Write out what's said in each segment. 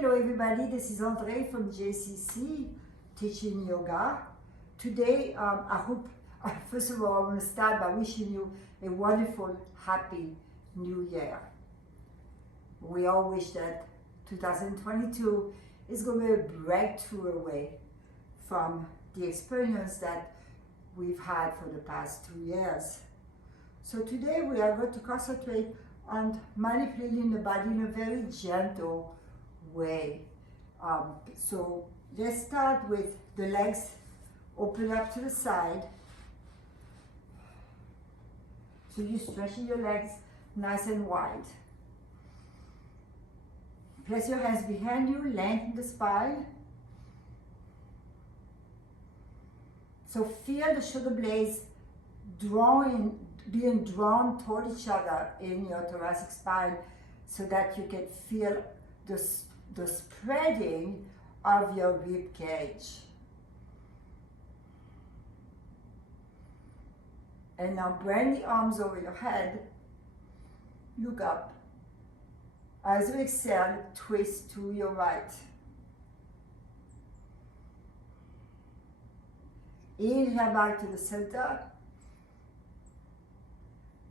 Hello everybody, this is Andree from JCC, teaching yoga. Today, I hope, first of all, I want to start by wishing you a wonderful, happy new year. We all wish that 2022 is going to be a breakthrough away from the experience that we've had for the past 2 years. So today we are going to concentrate on manipulating the body in a very gentle way. So let's start with the legs open up to the side. So you're stretching your legs nice and wide. Place your hands behind you, lengthen the spine. So feel the shoulder blades being drawn toward each other in your thoracic spine so that you can feel the spreading of your rib cage. And now bring the arms over your head, look up. As you exhale, twist to your right. Inhale back to the center.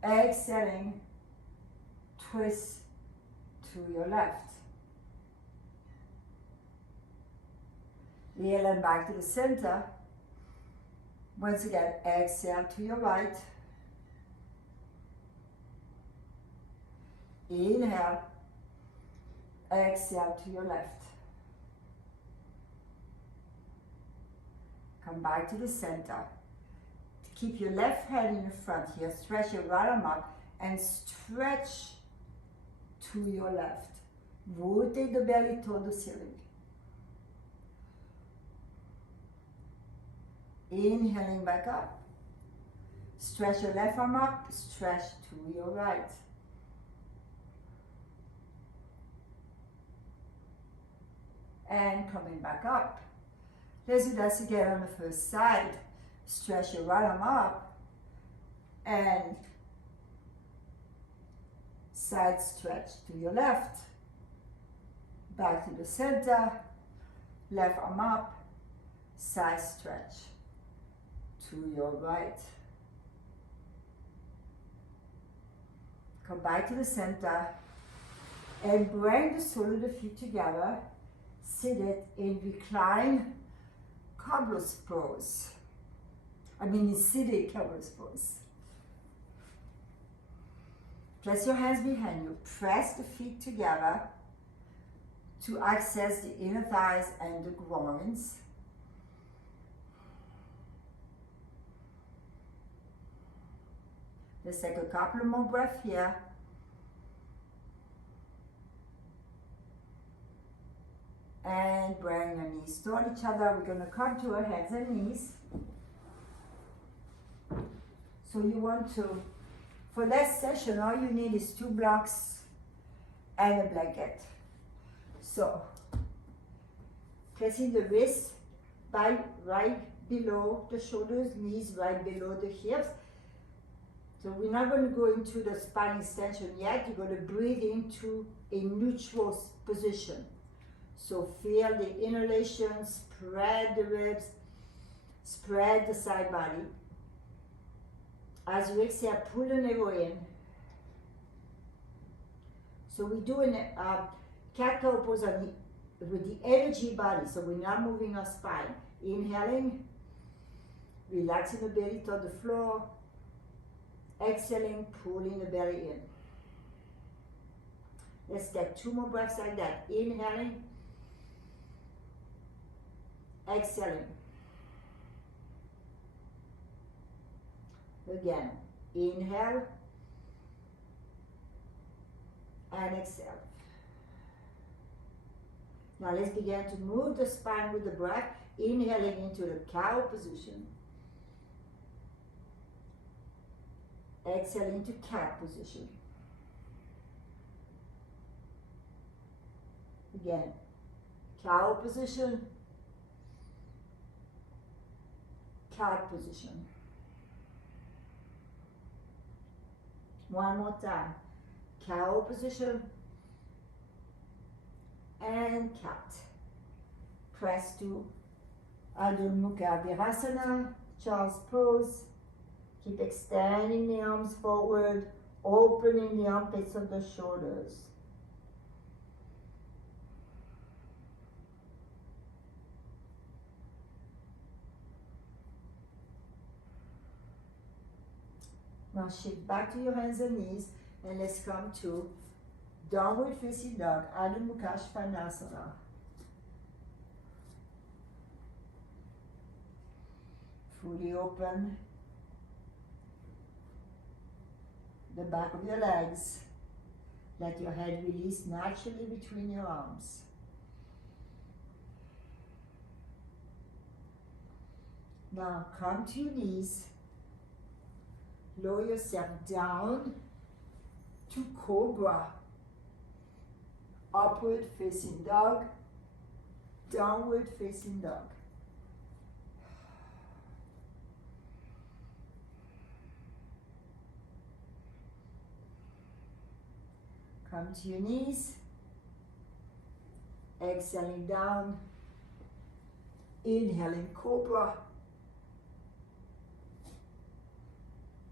Exhaling, twist to your left. Inhale back to the center. Once again, exhale to your right. Inhale, exhale to your left. Come back to the center. Keep your left hand in the front here. Stretch your right arm up and stretch to your left. Rotate the belly toward the ceiling. Inhaling back up. Stretch your left arm up. Stretch to your right. And coming back up. Let's do that again on the first side. Stretch your right arm up and side stretch to your left. Back to the center. Left arm up. Side stretch to your right. Come back to the center and bring the sole of the feet together. Seated in recline cobbler's pose. Seated cobbler's pose. Place your hands behind you. Press the feet together to access the inner thighs and the groins. Let's take a couple more breaths here. And bring your knees toward each other. We're going to come to our heads and knees. So you want to, for that session, all you need is 2 blocks and a blanket. So, placing the wrist right below the shoulders, knees right below the hips. So we're not going to go into the spine extension yet. You're going to breathe into a neutral position. So feel the inhalation, spread the ribs, spread the side body. As you exhale, pull the navel in. So we're doing a cat-cow pose with the energy body. So we're not moving our spine. Inhaling, relaxing the belly toward the floor. Exhaling, pulling the belly in. Let's take 2 more breaths like that. Inhaling. Exhaling. Again, inhale and exhale. Now let's begin to move the spine with the breath, inhaling into the cow position. Exhaling to cat position. Again, cow position, cat position. One more time. Cow position, and cat. Press to Adho Mukha Virasana, child's pose. Keep extending the arms forward, opening the armpits of the shoulders. Now shift back to your hands and knees, and let's come to downward facing dog, Adho Mukha Svanasana. Fully open the back of your legs. Let your head release naturally between your arms. Now come to your knees. Lower yourself down to cobra. Upward facing dog, downward facing dog. Come to your knees, exhaling down, inhaling cobra,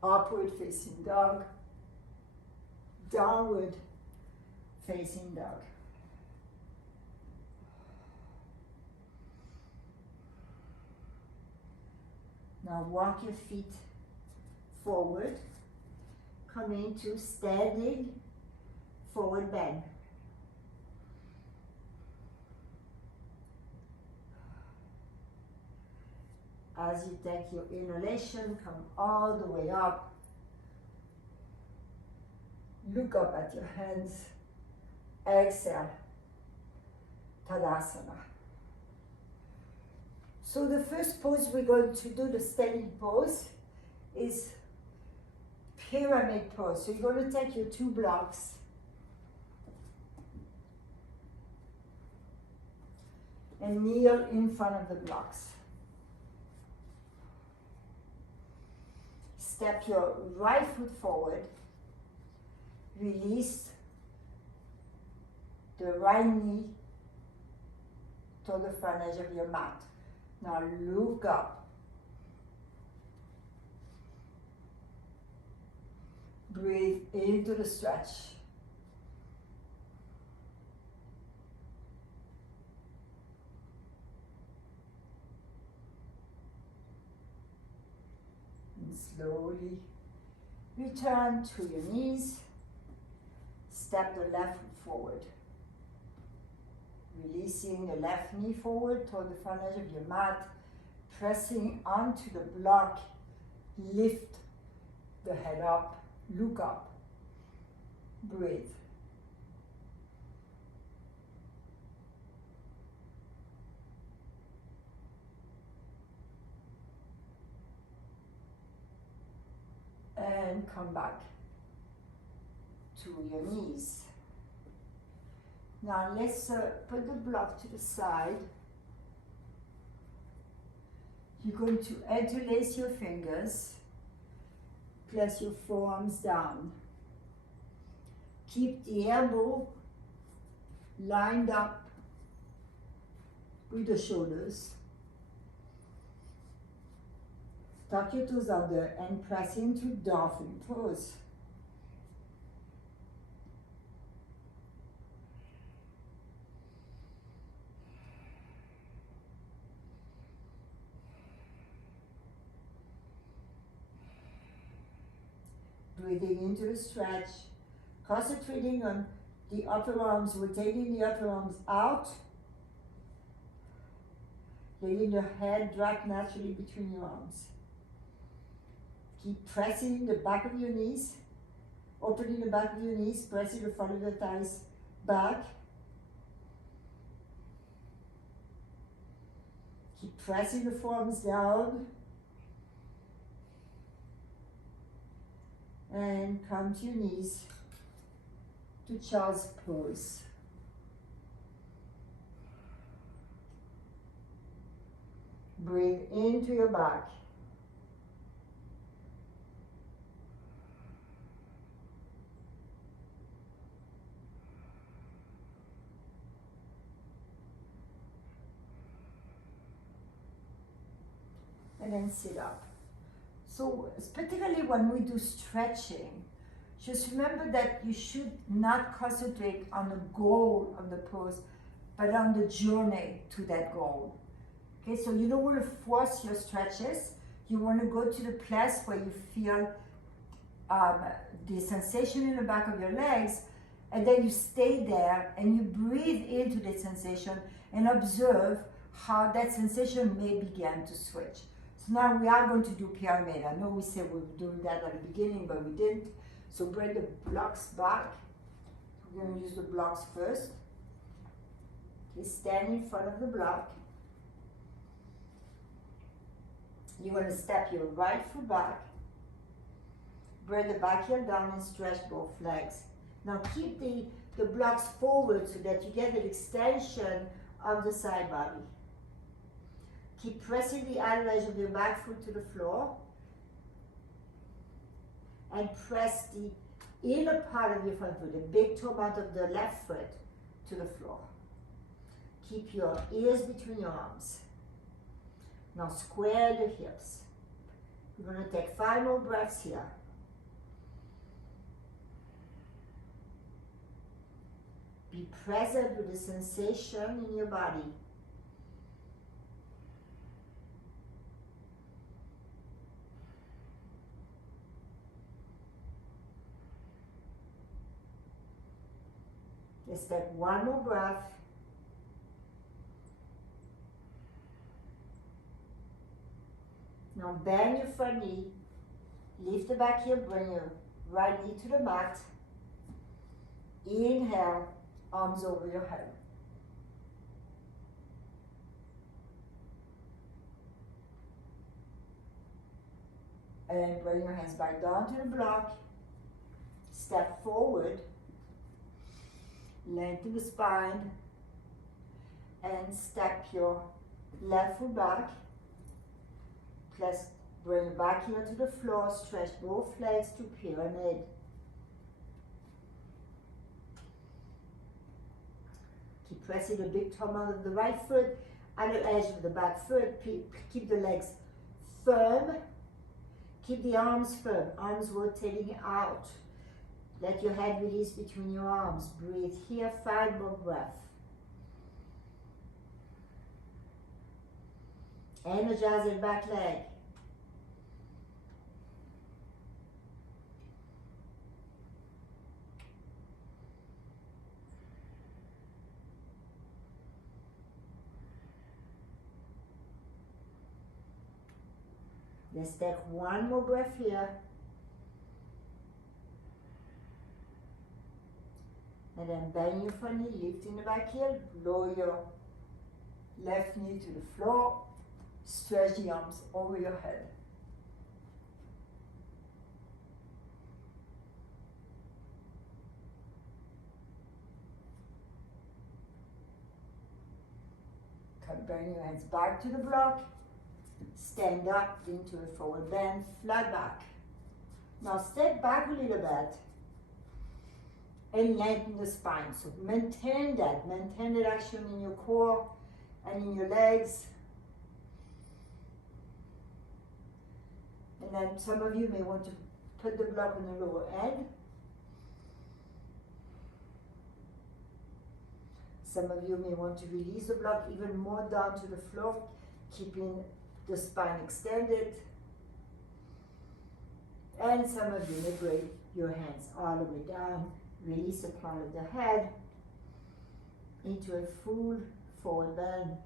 upward facing dog, downward facing dog. Now walk your feet forward, come into standing forward bend. As you take your inhalation, come all the way up. Look up at your hands. Exhale, Tadasana. So the first pose we're going to do, the standing pose, is pyramid pose. So you're going to take your two blocks and kneel in front of the blocks. Step your right foot forward. Release the right knee to the front edge of your mat. Now look up. Breathe into the stretch. And slowly return to your knees. Step the left foot forward. Releasing the left knee forward toward the front edge of your mat, pressing onto the block, lift the head up, look up, breathe. And come back to your knees. Now let's put the block to the side. You're going to interlace your fingers, place your forearms down. Keep the elbow lined up with the shoulders. Tuck your toes under and press into dolphin pose. Breathing into the stretch, concentrating on the upper arms, rotating the upper arms out, letting the head drop naturally between your arms. Keep pressing the back of your knees, opening the back of your knees, pressing the front of the thighs back. Keep pressing the forearms down. And come to your knees to child's pose. Breathe into your back. and then sit up. So particularly when we do stretching, just remember that you should not concentrate on the goal of the pose, but on the journey to that goal. Okay, so you don't want to force your stretches. You want to go to the place where you feel the sensation in the back of your legs, and then you stay there and you breathe into the sensation and observe how that sensation may begin to switch. So now we are going to do pyramid. I know we said we were doing that at the beginning, but we didn't. So bring the blocks back. We're going to use the blocks first. Okay, stand in front of the block. You're going to step your right foot back. Bring the back heel down and stretch both legs. Now keep the blocks forward so that you get an extension of the side body. Keep pressing the outer edge of your back foot to the floor. And press the inner part of your front foot, the big toe mount of the left foot, to the floor. Keep your ears between your arms. Now square the hips. We're going to take 5 more breaths here. Be present with the sensation in your body. Let's take 1 more breath. Now bend your front knee, lift the back heel, bring your right knee to the mat. Inhale, arms over your head. And bring your hands back down to the block. Step forward. Lengthen the spine. And step your left foot back. Bring your back heel to the floor. Stretch both legs to pyramid. Keep pressing the big toe mount of the right foot and the edge of the back foot. Keep the legs firm. Keep the arms firm. Arms rotating out. Let your head release between your arms. Breathe here. 5 more breaths. Energize the back leg. Let's take 1 more breath here. And then bend your front knee, lifting the back heel, lower your left knee to the floor, stretch the arms over your head. Bring your hands back to the block. Stand up into a forward bend, flat back. Now step back a little bit and lengthen the spine. So maintain that action in your core and in your legs. And then some of you may want to put the block on the lower end. Some of you may want to release the block even more down to the floor, keeping the spine extended. And some of you may bring your hands all the way down, release the crown of the head into a full forward bend.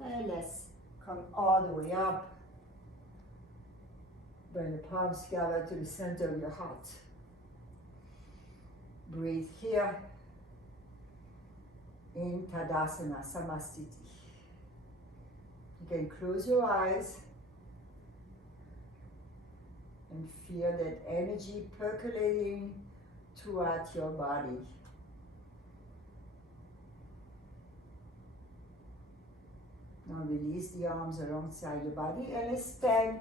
And let's come all the way up. Bring the palms together to the center of your heart. Breathe here in Tadasana, Samastiti. You can close your eyes and feel that energy percolating throughout your body. Now release the arms alongside your body and let's stand.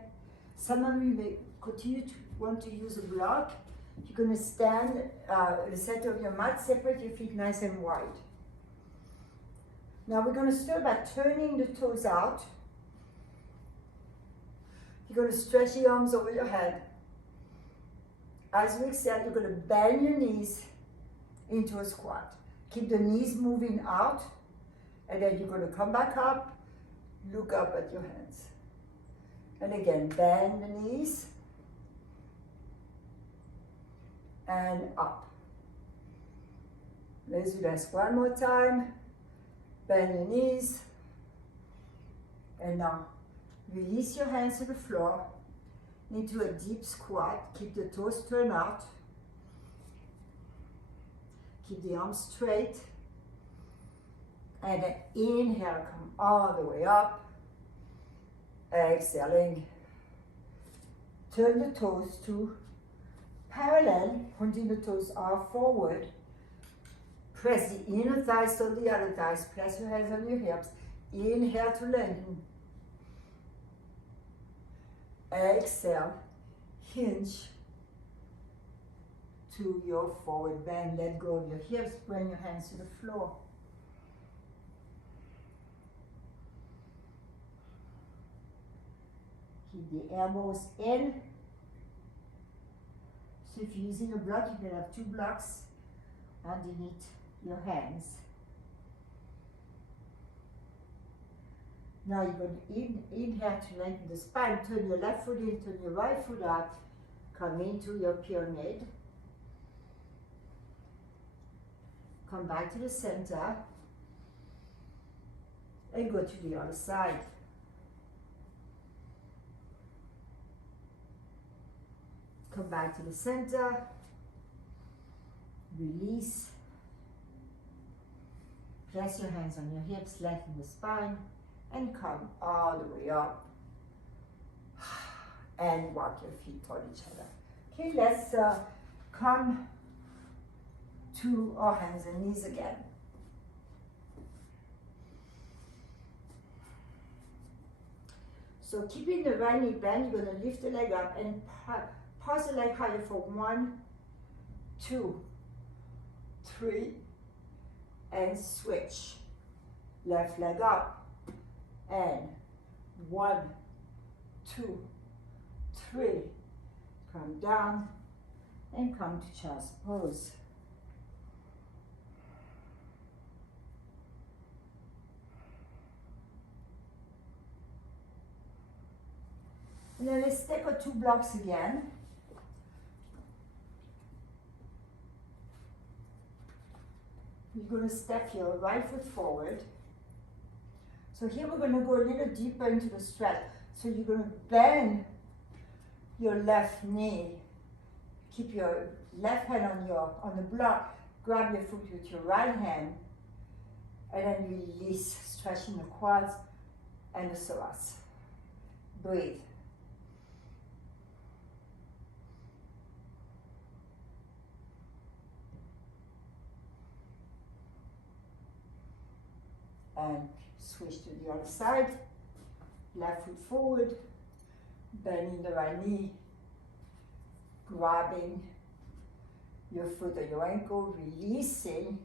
Some of you may continue to want to use a block. You're going to stand at the center of your mat, separate your feet nice and wide. Now we're going to start by turning the toes out. You're going to stretch the arms over your head. As you exhale, you're going to bend your knees into a squat. Keep the knees moving out, and then you're going to come back up, look up at your hands. And again, bend the knees and up. Let's do this one more time. Bend your knees, and now release your hands to the floor into a deep squat. Keep the toes turned out. Keep the arms straight. And then inhale, come all the way up. Exhaling. Turn the toes to parallel, pointing the toes are forward. Press the inner thighs to the other thighs. Press your hands on your hips. Inhale to lengthen. Exhale, hinge to your forward bend. Let go of your hips. Bring your hands to the floor. Keep the elbows in. So if you're using a block, you can have 2 blocks underneath your hands. Now you're going to inhale to lengthen the spine. Turn your left foot in, turn your right foot out. Come into your pyramid. Come back to the center. And go to the other side. Come back to the center. Release. Press your hands on your hips, lengthen the spine, and come all the way up. And walk your feet toward each other. Okay, let's come to our hands and knees again. So keeping the right knee bent, you're going to lift the leg up and pause the leg higher for 1, 2, 3, and switch. Left leg up, and 1, 2, 3. Come down and come to child's pose. And then let's take our 2 blocks again. You're going to step your right foot forward. So here we're going to go a little deeper into the stretch. So you're going to bend your left knee. Keep your left hand on the block. Grab your foot with your right hand. And then release, stretching the quads and the psoas. Breathe. And switch to the other side. Left foot forward, bending the right knee, grabbing your foot or your ankle, releasing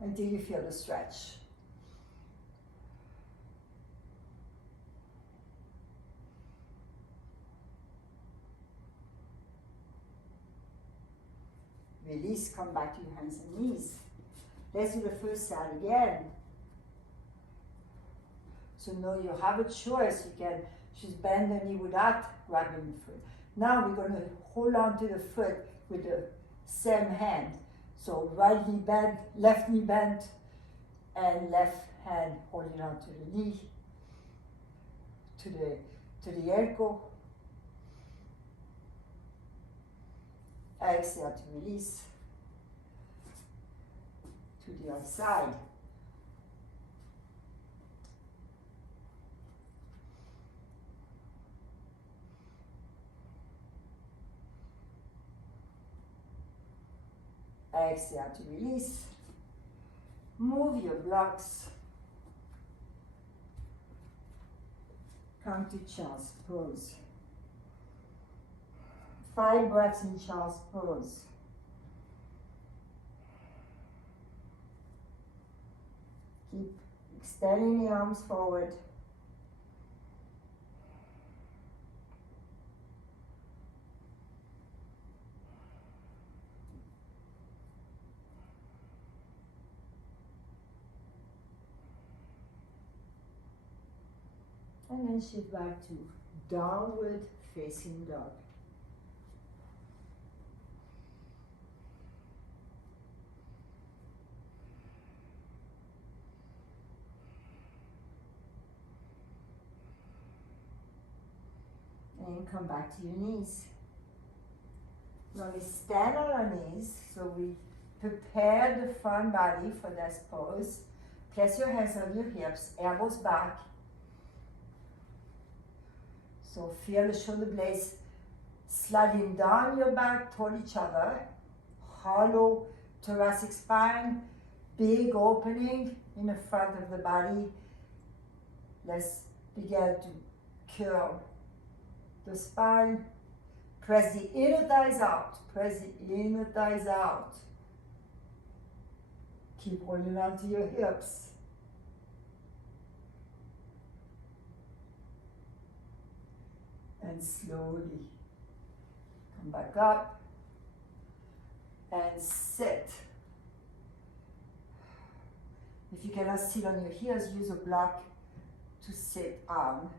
until you feel the stretch. Release, come back to your hands and knees. Let's do the first side again. So now you have a choice. You can just bend the knee without grabbing the foot. Now we're going to hold on to the foot with the same hand. So right knee bent, left knee bent, and left hand holding on to the knee, to the ankle. Exhale to release. To the other side. Exhale to release. Move your blocks. Come to child's pose. 5 breaths in child's pose. Keep extending the arms forward. And then shift back to downward facing dog. And come back to your knees. Now we stand on our knees, so we prepare the front body for this pose. Place your hands on your hips, elbows back. So feel the shoulder blades sliding down your back toward each other. Hollow thoracic spine, big opening in the front of the body. Let's begin to curl the spine. Press the inner thighs out. Press the inner thighs out. Keep holding on to your hips. And slowly come back up and sit. If you cannot sit on your heels, use a block to sit on.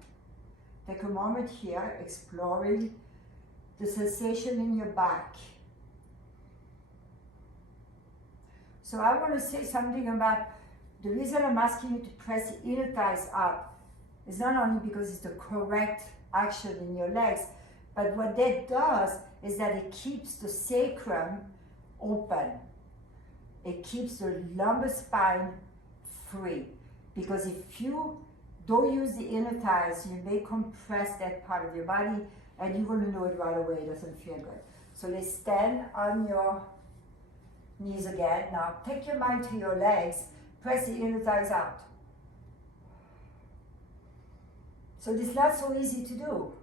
Take a moment here exploring the sensation in your back. So I want to say something about the reason I'm asking you to press the inner thighs up is not only because it's the correct action in your legs, but what that does is that it keeps the sacrum open. It keeps the lumbar spine free. Because if you don't use the inner thighs, you may compress that part of your body, and you're going to know it right away. It doesn't feel good. So let's stand on your knees again. Now take your mind to your legs. Press the inner thighs out. So this is not so easy to do,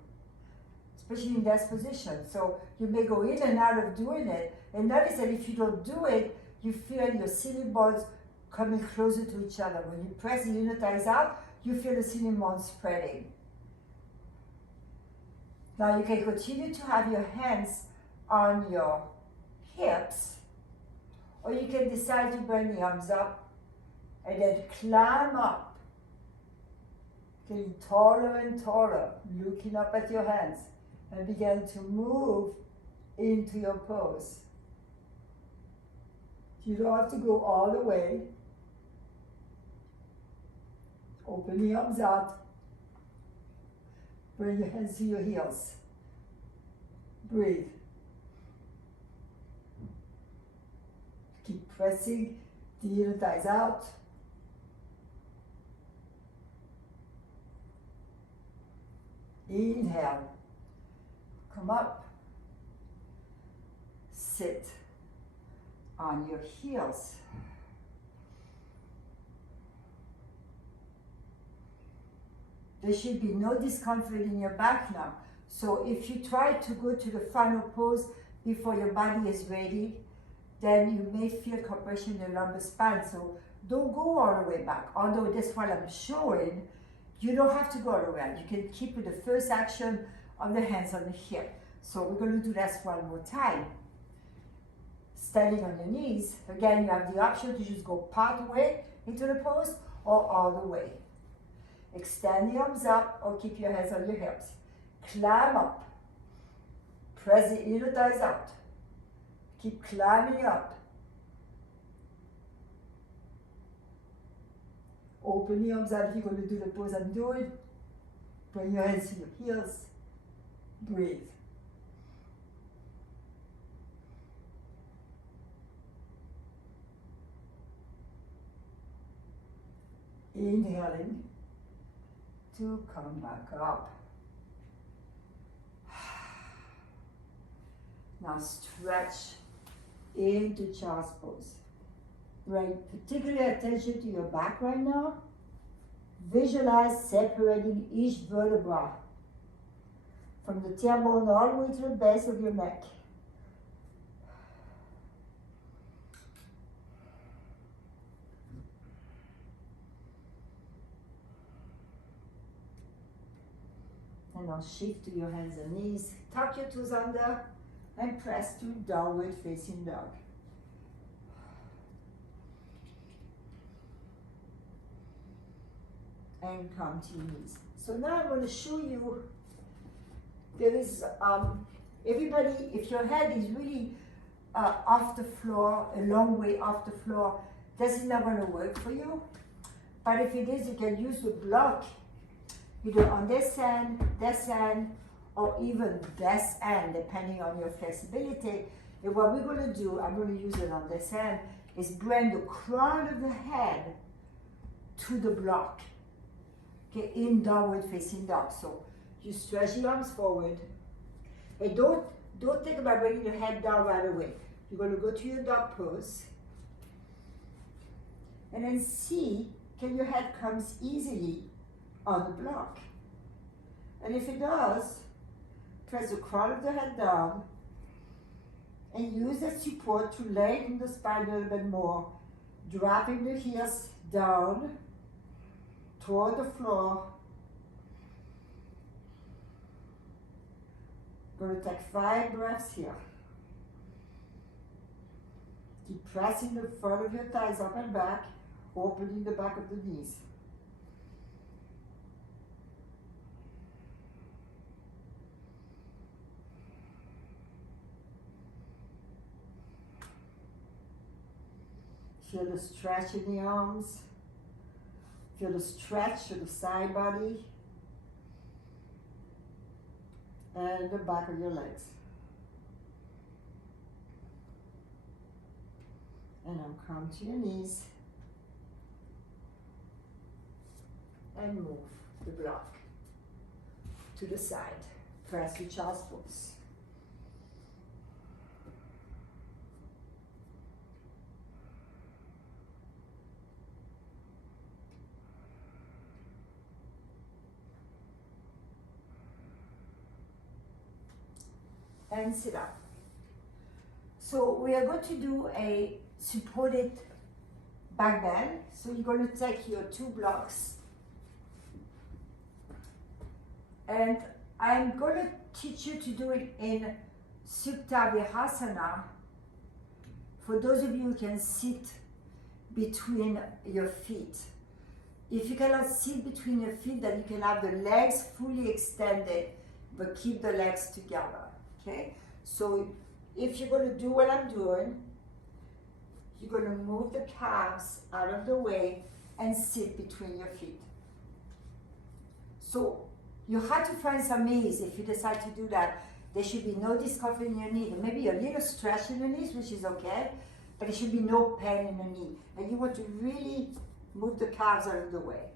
especially in this position. So you may go in and out of doing it, and notice that if you don't do it, you feel your ceiling bones coming closer to each other. When you press the inner thighs out, you feel the ceiling bones spreading. Now you can continue to have your hands on your hips, or you can decide to bring the arms up and then climb up, getting taller and taller, looking up at your hands, and begin to move into your pose. You don't have to go all the way. Open the arms out. Bring your hands to your heels. Breathe. Keep pressing the inner thighs out. Inhale. Come up. Sit on your heels. There should be no discomfort in your back now. So if you try to go to the final pose before your body is ready, then you may feel compression in the lumbar spine. So don't go all the way back. Although that's what I'm showing, you don't have to go all the way. You can keep with the first action of the hands on the hip. So we're going to do that one more time. Standing on your knees. Again, you have the option to just go part way into the pose or all the way. Extend the arms up or keep your hands on your hips. Climb up. Press the inner thighs out. Keep climbing up. Open the arms out if you're going to do the pose I'm doing. Bring your hands to your heels. Breathe. Inhaling to come back up. Now stretch into child's pose. Bring particular attention to your back right now. Visualize separating each vertebra from the tailbone all the way to the base of your neck. And now shift to your hands and knees. Tuck your toes under and press to downward facing dog. And come to your knees. So now I'm going to show you, there is, everybody, if your head is really off the floor, a long way off the floor, that's not going to work for you. But if it is, you can use the block, either on this end, or even this end, depending on your flexibility. And what we're going to do, I'm going to use it on this end, is bring the crown of the head to the block. Okay, in downward facing dog. So you stretch your arms forward. And don't think about bringing your head down right away. You're going to go to your dog pose. And then see, can your head comes easily on the block. And if it does, press the crown of the head down and use that support to lengthen the spine a little bit more, dropping the heels down toward the floor. Going to take 5 breaths here. Keep pressing the front of your thighs up and back, opening the back of the knees. Feel the stretch in the arms. Feel the stretch of the side body and the back of your legs. And now come to your knees and move the block to the side. Press your child's pose. And sit up. So we are going to do a supported back bend. So you're going to take your 2 blocks. And I'm going to teach you to do it in Supta Virasana. For those of you who can sit between your feet. If you cannot sit between your feet, then you can have the legs fully extended, but keep the legs together. Okay, so if you're going to do what I'm doing, you're going to move the calves out of the way and sit between your feet. So you have to find some ease if you decide to do that. There should be no discomfort in your knee. Maybe a little stretch in your knees, which is okay, but there should be no pain in the knee. And you want to really move the calves out of the way.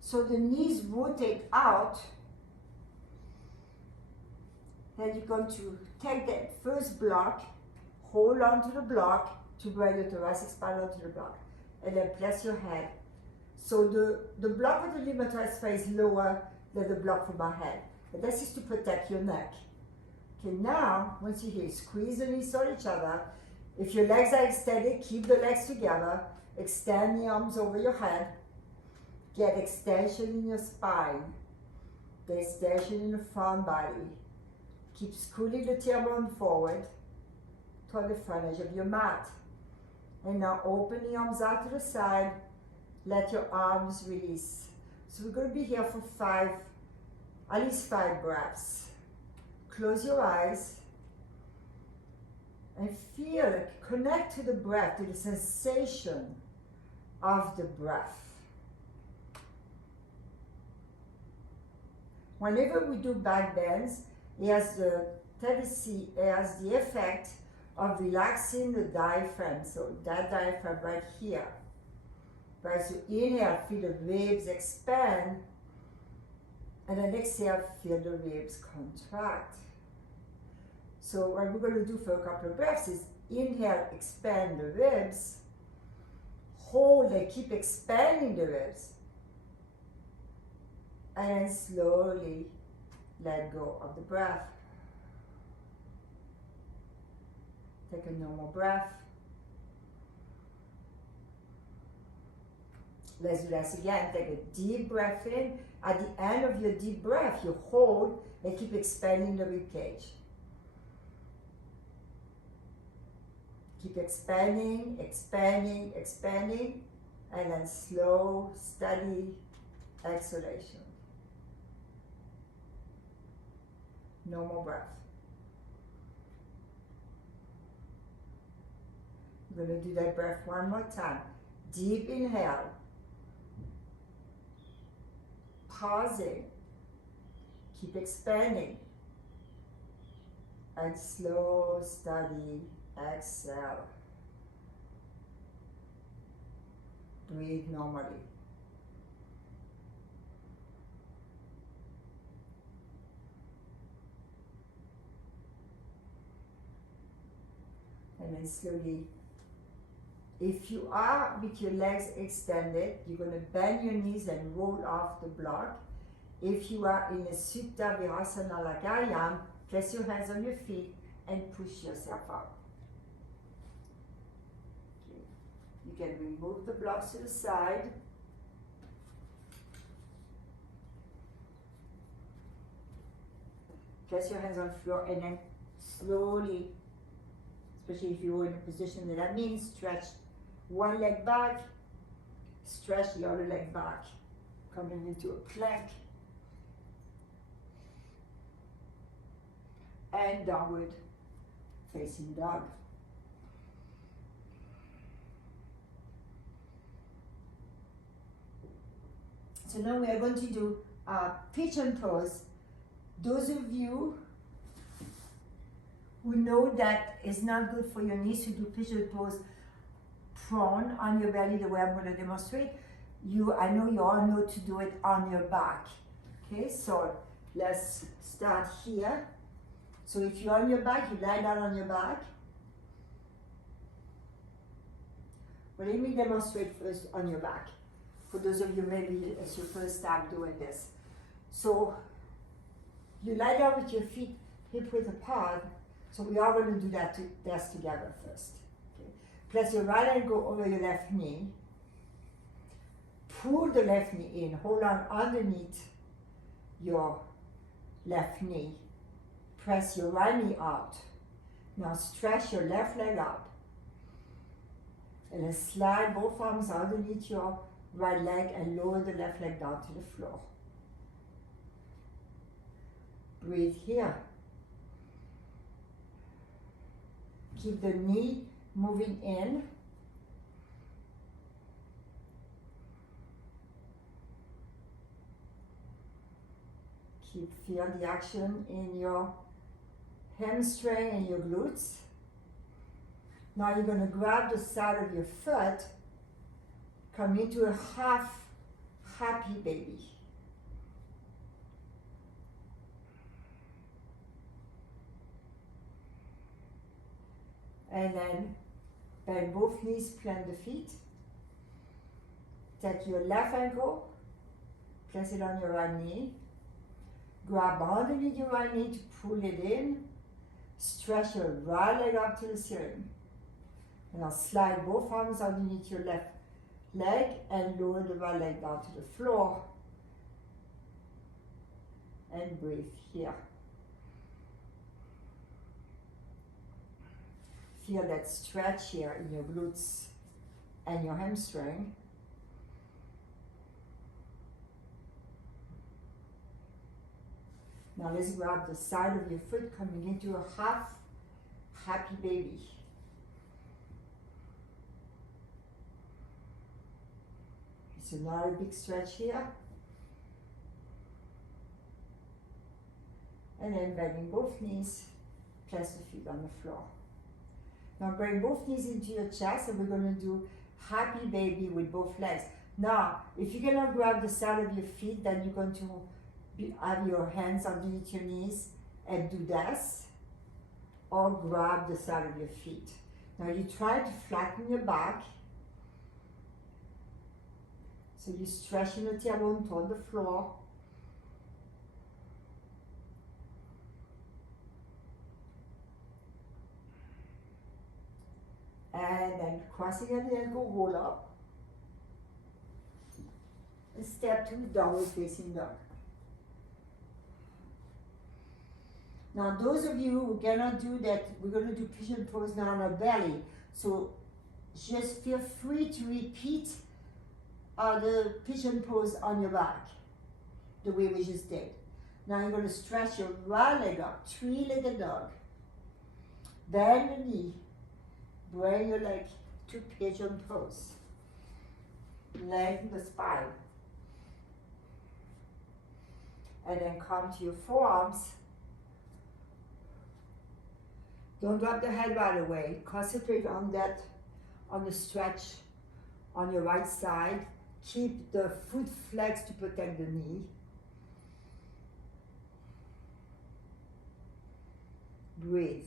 So the knees rotate out. Then you're going to take that first block, hold on to the block to bring the thoracic spine onto the block, and then place your head. So the block of the rheumatoid spine is lower than the block for my head. And this is to protect your neck. Okay, now, once you're here, squeeze the knees on each other. If your legs are extended, keep the legs together. Extend the arms over your head. Get extension in your spine. Get extension in the front body. Keep scooting the tailbone forward toward the front edge of your mat. And now open the arms out to the side. Let your arms release. So we're going to be here for at least 5 breaths. Close your eyes and feel it. Connect to the breath, to the sensation of the breath. Whenever we do back bends, it has the tendency, it has the effect of relaxing the diaphragm. So that diaphragm right here. Right, so inhale, feel the ribs expand, and then exhale, feel the ribs contract. So what we're going to do for a couple of breaths is inhale, expand the ribs, hold and keep expanding the ribs, and then slowly let go of the breath. Take a normal breath. Let's do that again. Take a deep breath in. At the end of your deep breath, you hold and keep expanding the rib cage. Keep expanding, expanding, expanding, and then slow, steady exhalation. No more breath. We're going to do that breath one more time. Deep inhale. Pausing. Keep expanding. And slow, steady exhale. Breathe normally. And then slowly, if you are with your legs extended, you're going to bend your knees and roll off the block. If you are in a Supta Virasana like I am, place your hands on your feet and push yourself up. Okay. You can remove the blocks to the side. Place your hands on the floor and then slowly, especially if you're in a position that means stretch one leg back, stretch the other leg back, coming into a plank and downward facing dog. So now we are going to do pigeon pose. Those of you who know that it's not good for your knees to do pigeon pose prone on your belly the way I'm going to demonstrate, I know you all know to do it on your back. Okay, so let's start here. So if you're on your back, you lie down on your back. But let me demonstrate first on your back. For those of you, maybe it's your first time doing this. So you lie down with your feet hip width apart. So we are going to do that together first. Okay. Place your right ankle over your left knee. Pull the left knee in. Hold on underneath your left knee. Press your right knee out. Now stretch your left leg out. And then slide both arms underneath your right leg and lower the left leg down to the floor. Breathe here. Keep the knee moving in. Feel the action in your hamstring and your glutes. Now you're going to grab the side of your foot, come into a half happy baby. And then bend both knees, plant the feet. Take your left ankle, place it on your right knee. Grab underneath your right knee to pull it in. Stretch your right leg up to the ceiling. Now slide both arms underneath your left leg and lower the right leg down to the floor. And breathe here. Feel that stretch here in your glutes and your hamstring. Now let's grab the side of your foot coming into a half happy baby. So now a big stretch here. And then bending both knees, place the feet on the floor. Now bring both knees into your chest and we're going to do happy baby with both legs. Now, if you cannot grab the side of your feet, then you're going to have your hands underneath your knees and do this, or grab the side of your feet. Now you try to flatten your back, so you're stretching the tailbone toward the floor. And then crossing at the ankle, roll up. And step 2, downward facing dog. Now those of you who cannot do that, we're going to do pigeon pose now on our belly. So just feel free to repeat the pigeon pose on your back, the way we just did. Now you're going to stretch your right leg up, three-legged dog. Bend your knee, bring your leg to pigeon pose. Lengthen the spine. And then come to your forearms. Don't drop the head right away. Concentrate on that, on the stretch on your right side. Keep the foot flexed to protect the knee. Breathe.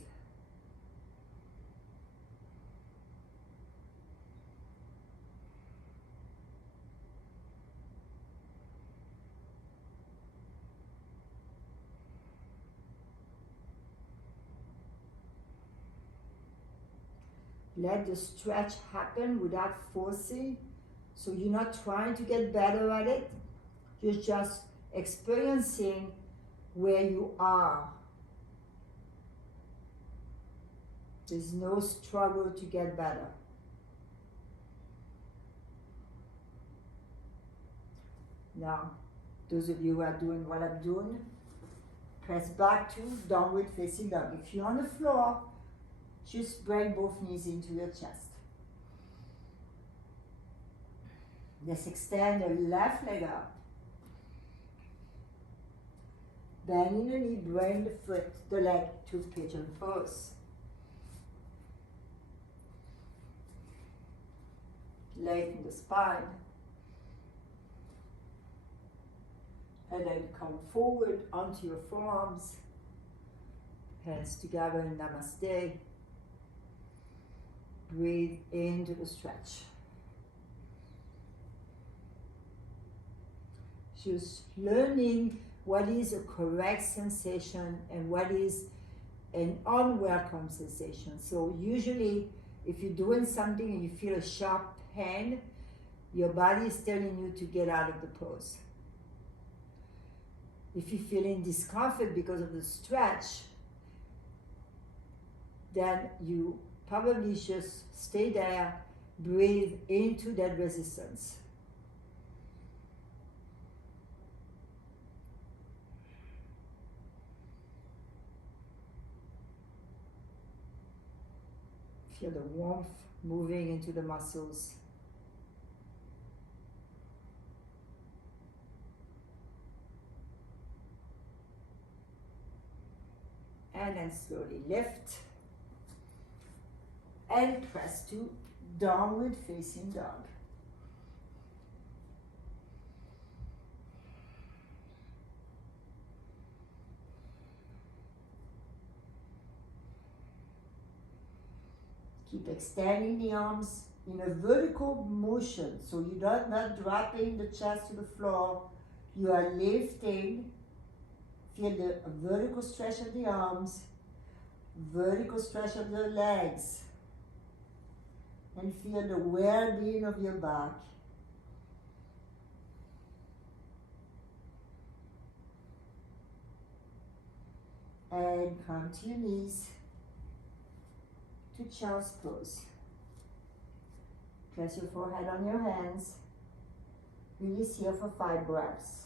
Let the stretch happen without forcing. So you're not trying to get better at it. You're just experiencing where you are. There's no struggle to get better. Now, those of you who are doing what I'm doing, press back to downward facing dog. If you're on the floor, just bring both knees into your chest. Let's extend the left leg out. Bending the knee, bring the foot, the leg to pigeon pose. Lengthen the spine. And then come forward onto your forearms. Hands together in Namaste. Breathe into the stretch. Just learning what is a correct sensation and what is an unwelcome sensation. So usually if you're doing something and you feel a sharp pain, your body is telling you to get out of the pose. If you're feeling discomfort because of the stretch, then you probably just stay there, breathe into that resistance. Feel the warmth moving into the muscles. And then slowly lift and press to downward facing dog. Keep extending the arms in a vertical motion, so you're not dropping the chest to the floor. You are lifting. Feel the vertical stretch of the arms, vertical stretch of the legs, and feel the well-being of your back. And come to your knees to child's pose. Press your forehead on your hands. Release here for 5 breaths.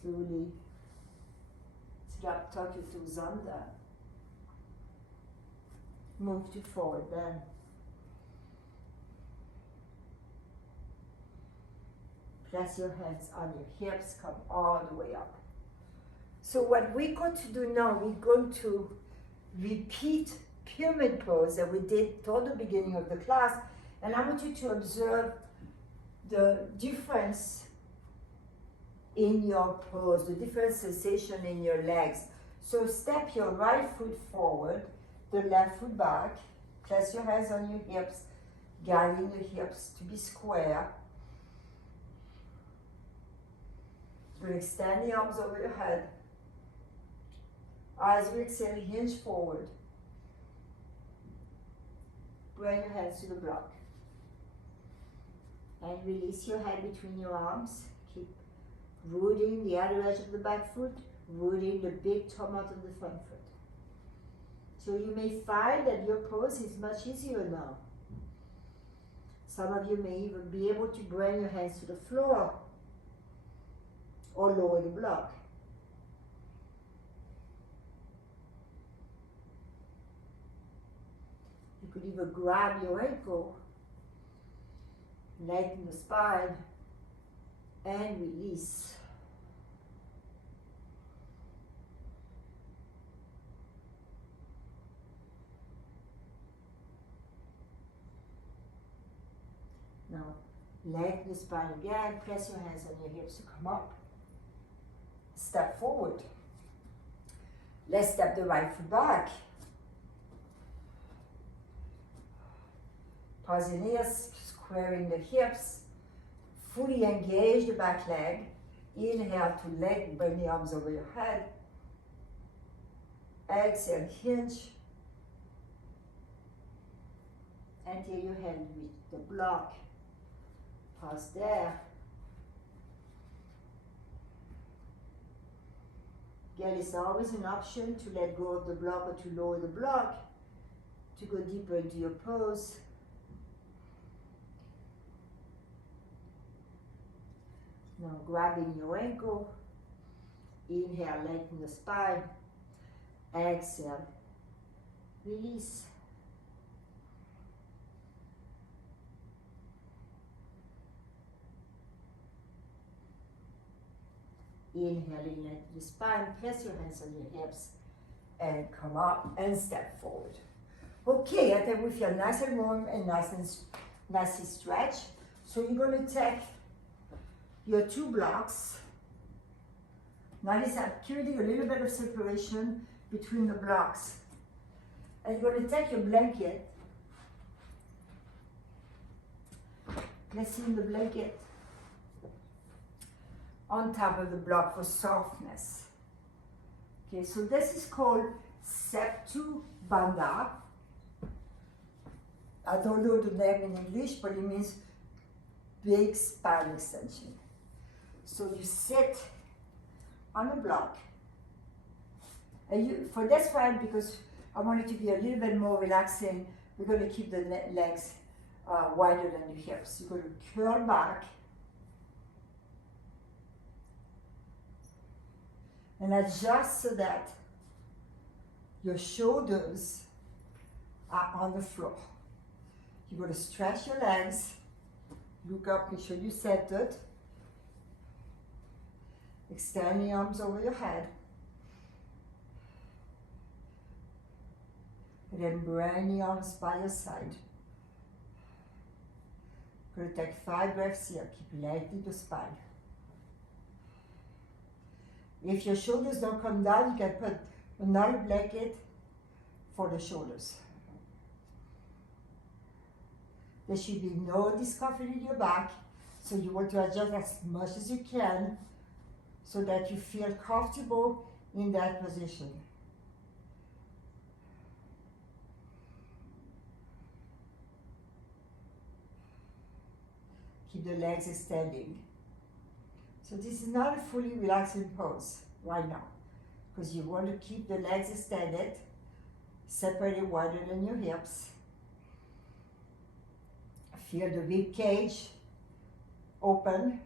Slowly tuck your toes under. Move to forward bend. Press your hands on your hips, come all the way up. So what we're going to do now, we're going to repeat pyramid pose that we did toward the beginning of the class, and I want you to observe the difference in your pose, the different sensation in your legs. So step your right foot forward, the left foot back, place your hands on your hips, guiding the hips to be square. You're going to extend the arms over your head. As you exhale, hinge forward. Bring your hands to the block. And release your head between your arms. Keep rooting the outer edge of the back foot, rooting the big toe out of the front foot. So you may find that your pose is much easier now. Some of you may even be able to bring your hands to the floor or lower the block. You could even grab your ankle, lengthen the spine, and release. Now, lengthen the spine again, press your hands on your hips to come up. Step forward. Let's step the right foot back. Pausing here, squaring the hips, fully engage the back leg. Inhale to leg, bring the arms over your head. Exhale, hinge. Until your hand reach the block. Pause there. Again, it's always an option to let go of the block or to lower the block, to go deeper into your pose. Now grabbing your ankle, inhale, lengthen the spine, exhale, release. Inhaling, lengthen the spine, press your hands on your hips, and come up and step forward. Okay, I think we feel nice and warm and nice and stretched. So you're going to take your two blocks. Notice I'm creating a little bit of separation between the blocks. And you're going to take your blanket, placing the blanket on top of the block for softness. Okay, so this is called Septu Bandha. I don't know the name in English, but it means big spine extension. So you sit on a block, and you, for this one, because I want it to be a little bit more relaxing, we're going to keep the legs wider than your hips. You're going to curl back and adjust so that your shoulders are on the floor. You're going to stretch your legs, look up, make sure you're centered. Extend the arms over your head. And then bring the arms by your side. Going to take 5 breaths here. Keep lengthening the spine. If your shoulders don't come down, you can put another blanket for the shoulders. There should be no discomfort in your back, so you want to adjust as much as you can so that you feel comfortable in that position. Keep the legs extending. So this is not a fully relaxing pose right now, because you want to keep the legs extended, separated wider than your hips. Feel the rib cage open.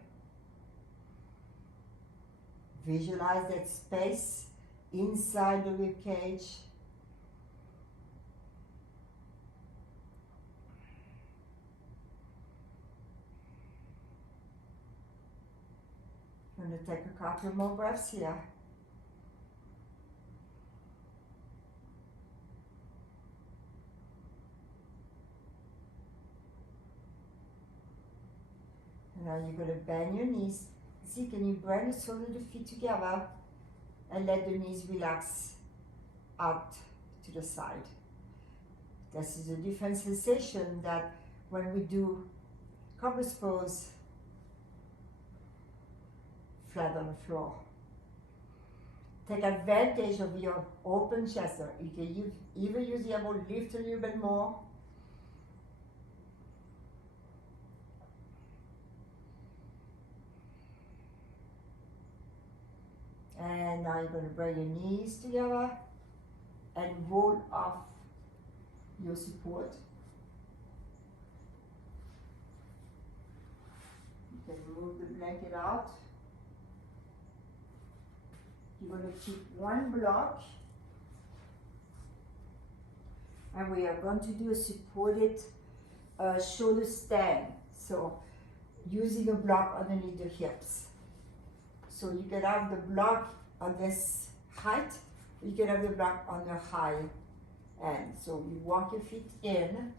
Visualize that space inside the rib cage. I'm going to take a couple more breaths here. Now you're going to bend your knees, See, can you bring the soles of the feet together and let the knees relax out to the side. This is a different sensation that when we do compass pose flat on the floor. Take advantage of your open chest. You can even use the elbow, lift a little bit more. And now you're going to bring your knees together and roll off your support. You can move the blanket out. You're going to keep one block, and we are going to do a supported shoulder stand. So using a block underneath the hips. So you can have the block on this height, you can have the block on the high end. So you walk your feet in,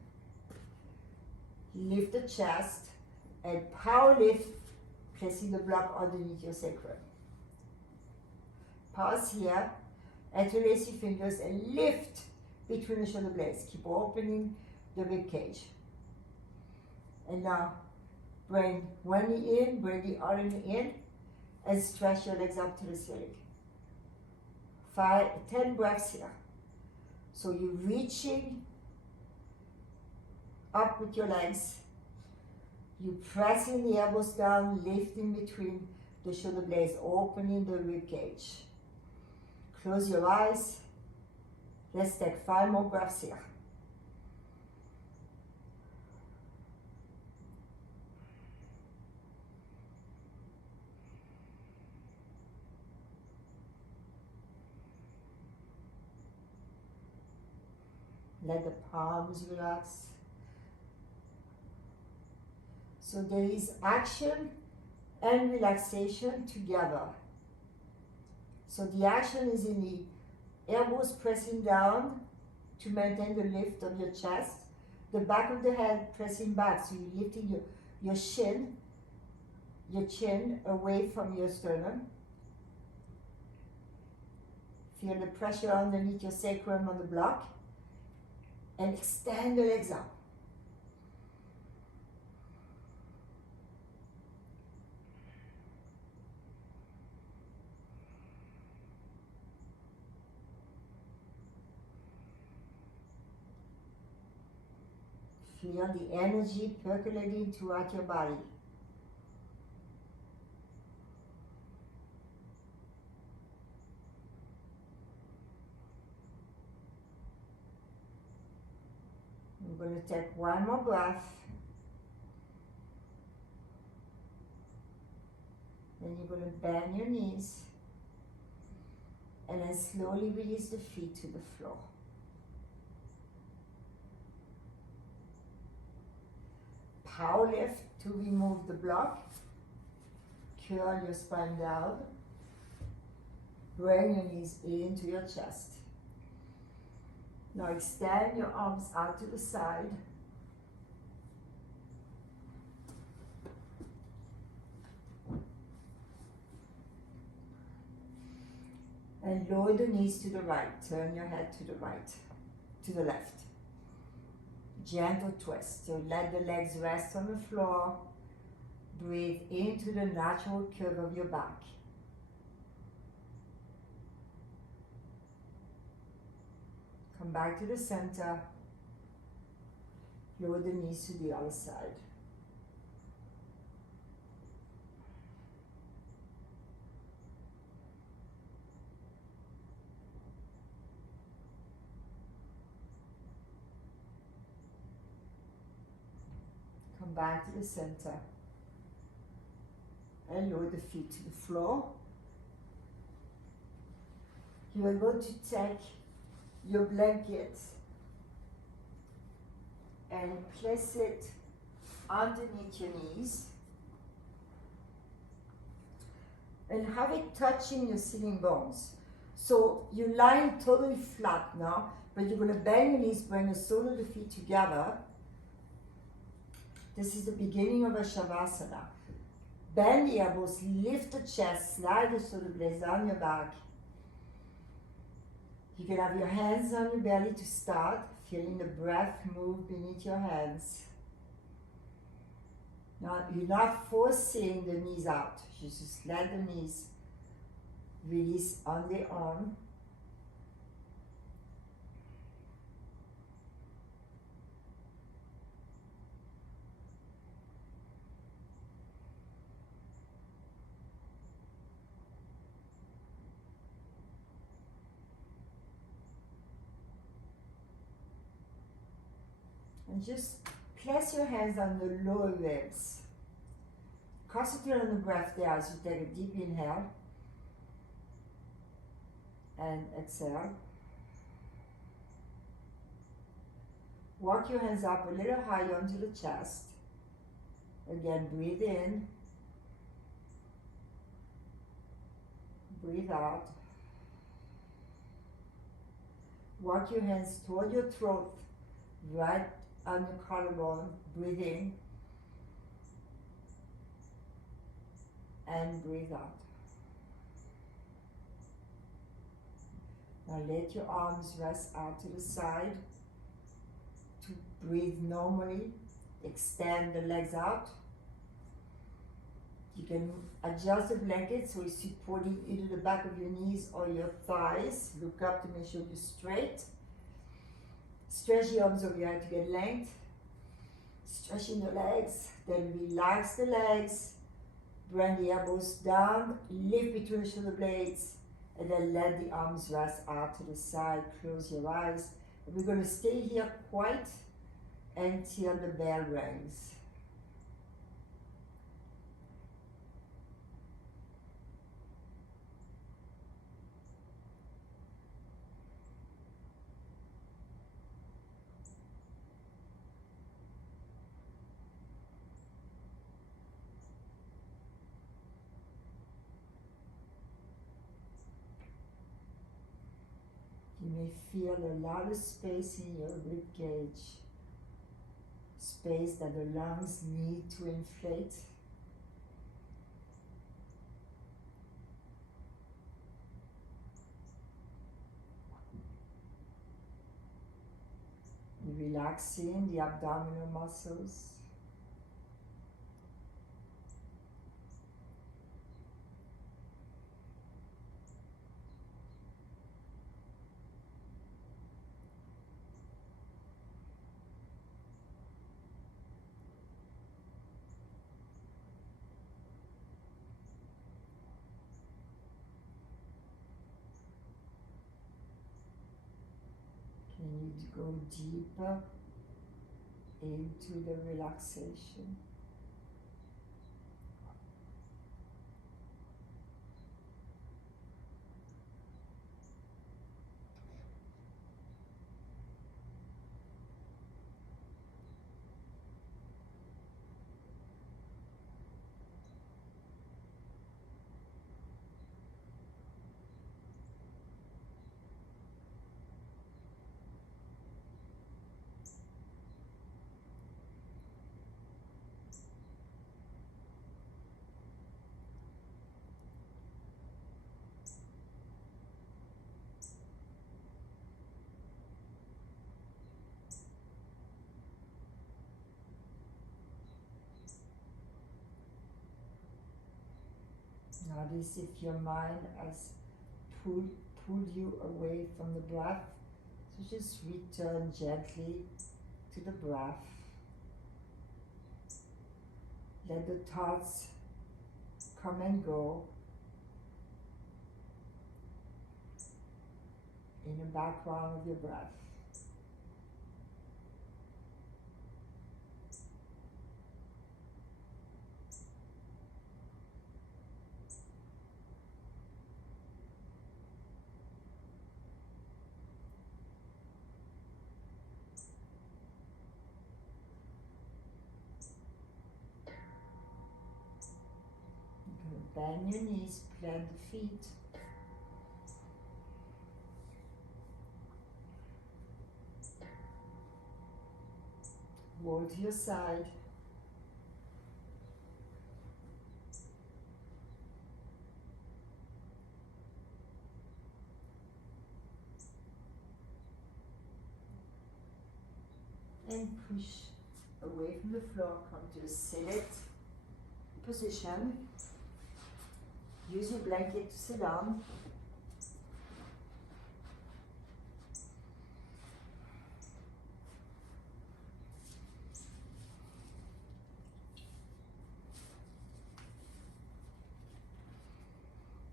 lift the chest, and power lift, placing the block underneath your sacrum. Pause here, interlace your fingers and lift between the shoulder blades. Keep opening the rib cage. And now bring one knee in, bring the other knee in, and stretch your legs up to the ceiling. 10 breaths here. So you're reaching up with your legs. You're pressing the elbows down, lifting between the shoulder blades, opening the rib cage. Close your eyes. Let's take 5 more breaths here. Let the palms relax. So there is action and relaxation together. So the action is in the elbows pressing down to maintain the lift of your chest, the back of the head pressing back, so you're lifting your chin away from your sternum. Feel the pressure underneath your sacrum on the block. And extend the legs out. Feel the energy percolating throughout your body. We're going to take one more breath. Then you're going to bend your knees and then slowly release the feet to the floor. Power lift to remove the block. Curl your spine down. Bring your knees into your chest. Now extend your arms out to the side. And lower the knees to the right. Turn your head to the right, to the left. Gentle twist. So let the legs rest on the floor. Breathe into the natural curve of your back. Come back to the center. Lower the knees to the other side. Come back to the center. And lower the feet to the floor. You are going to take your blanket and place it underneath your knees and have it touching your sitting bones. So you're lying totally flat now, but you're going to bend your knees, bring the soles of the feet together. This is the beginning of a Shavasana. Bend the elbows, lift the chest, slide the shoulder blades on your back. You can have your hands on your belly to start, feeling the breath move beneath your hands. Now, you're not forcing the knees out. You just let the knees release on their own. And just place your hands on the lower ribs. Concentrate on the breath there as you take a deep inhale and exhale. Walk your hands up a little higher onto the chest. Again, breathe in. Breathe out. Walk your hands toward your throat, right on your collarbone. Breathe in. And breathe out. Now let your arms rest out to the side. To breathe normally, extend the legs out. You can adjust the blanket so it's supporting either the back of your knees or your thighs. Look up to make sure you're straight. Stretch the arms over your head to get length. Stretching the legs, then relax the legs. Bring the elbows down, lift between the shoulder blades, and then let the arms rest out to the side. Close your eyes. And we're going to stay here quiet until the bell rings. You may feel a lot of space in your rib cage, space that the lungs need to inflate. Relaxing the abdominal muscles. You need to go deeper into the relaxation. Notice if your mind has pulled you away from the breath. So just return gently to the breath. Let the thoughts come and go in the background of your breath. Bend your knees, plant the feet. Roll to your side. and push away from the floor. Come to a seated position. Use your blanket to sit down.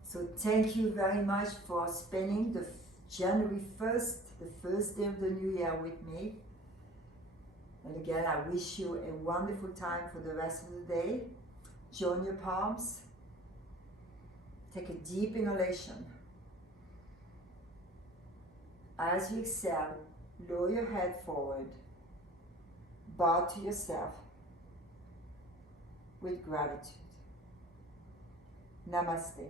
So thank you very much for spending the January 1st, the first day of the new year with me. And again, I wish you a wonderful time for the rest of the day. Join your palms. Take a deep inhalation. As you exhale, lower your head forward. Bow to yourself with gratitude. Namaste.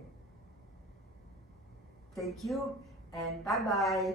Thank you and bye-bye.